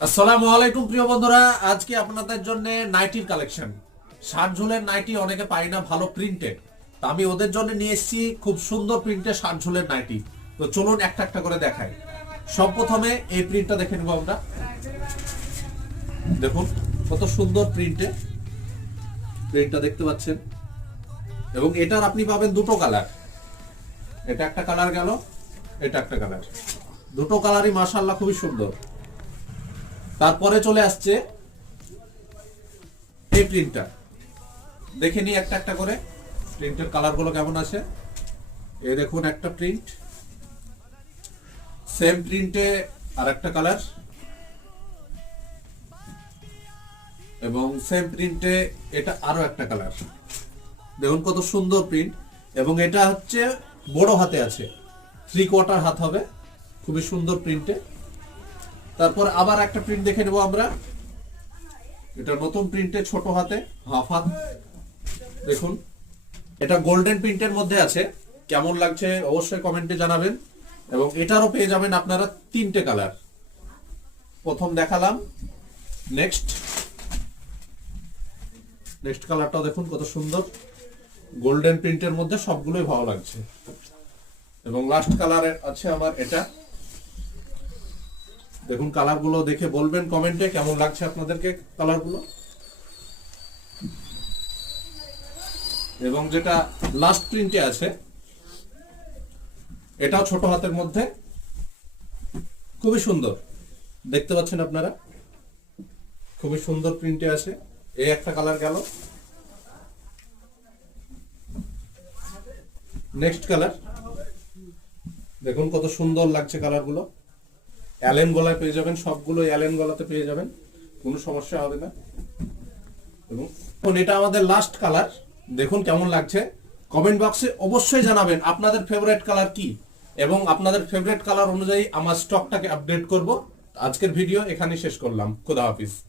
আসসালামু আলাইকুম প্রিয় বন্ধুরা, আজকে আপনাদের জন্য নাইটির কালেকশন। শার্ট ঝুলের নাইটি অনেকে পাই না ভালো প্রিন্টেড, তো আমি ওদের জন্য নিয়ে এসেছি খুব সুন্দর প্রিন্টের শার্ট ঝুলের নাইটি। তো চলুন একটা একটা করে দেখাই। সব প্রথমে এই প্রিন্টটা দেখে নেব আমরা। দেখুন কত সুন্দর প্রিন্টটা দেখতে পাচ্ছেন, এবং এটার আপনি পাবেন দুটো কালার। এটা একটা কালার গেল, এটা একটা কালার, দুটো কালারই মাশাআল্লাহ খুবই সুন্দর। তারপরে চলে আসছে এই প্রিন্টটা, দেখে নিই একটা একটা করে প্রিন্টের কালার গুলো কেমন আছে। এই দেখুন একটা প্রিন্ট, সেম প্রিন্টে আর একটা কালার, এবং সেম প্রিন্টে এটা আরো একটা কালার। দেখুন কত সুন্দর প্রিন্ট, এবং এটা হচ্ছে বড় হাতে আছে, 3/4 হাত হবে, খুবই সুন্দর প্রিন্টে। তারপর আবার একটা প্রিন্ট দেখে নেব আমরা। এটা নতুন প্রিন্টে ছোট হাতে, হাফ হাত। দেখুন এটা গোল্ডেন প্রিন্টের মধ্যে আছে, কেমন লাগছে অবশ্যই কমেন্টে জানাবেন। এবং এটারও পেয়ে যাবেন আপনারা তিনটে কালার। প্রথম দেখালাম, নেক্সট কালারটাও দেখুন কত সুন্দর, গোল্ডেন প্রিন্টের মধ্যে, সবগুলোই ভালো লাগছে। এবং লাস্ট কালারে আছে আমার এটা। দেখুন কালারগুলো দেখে বলবেন কমেন্টে কেমন লাগছে আপনাদেরকে কালারগুলো। এবং যেটা লাস্ট প্রিন্টে আছে এটাও ছোট হাতের মধ্যে, খুবই সুন্দর দেখতে পাচ্ছেন আপনারা, খুবই সুন্দর প্রিন্টে আছে। এই একটা কালার গেল, নেক্সট কালার। দেখুন কত সুন্দর লাগছে কালারগুলো। অ্যালেন গলায় পেয়ে যাবেন, সবগুলো অ্যালেন গলাতে পেয়ে যাবেন, কোনো সমস্যা হবে না। এবং এটা আমাদের লাস্ট কালার, দেখুন কেমন লাগছে। কমেন্ট বক্সে অবশ্যই জানাবেন আপনাদের ফেভারিট কালার কি, এবং আপনাদের ফেভারিট কালার অনুযায়ী আমার স্টকটাকে আপডেট করব। আজকের ভিডিও এখানে শেষ করলাম। খোদা হাফিজ।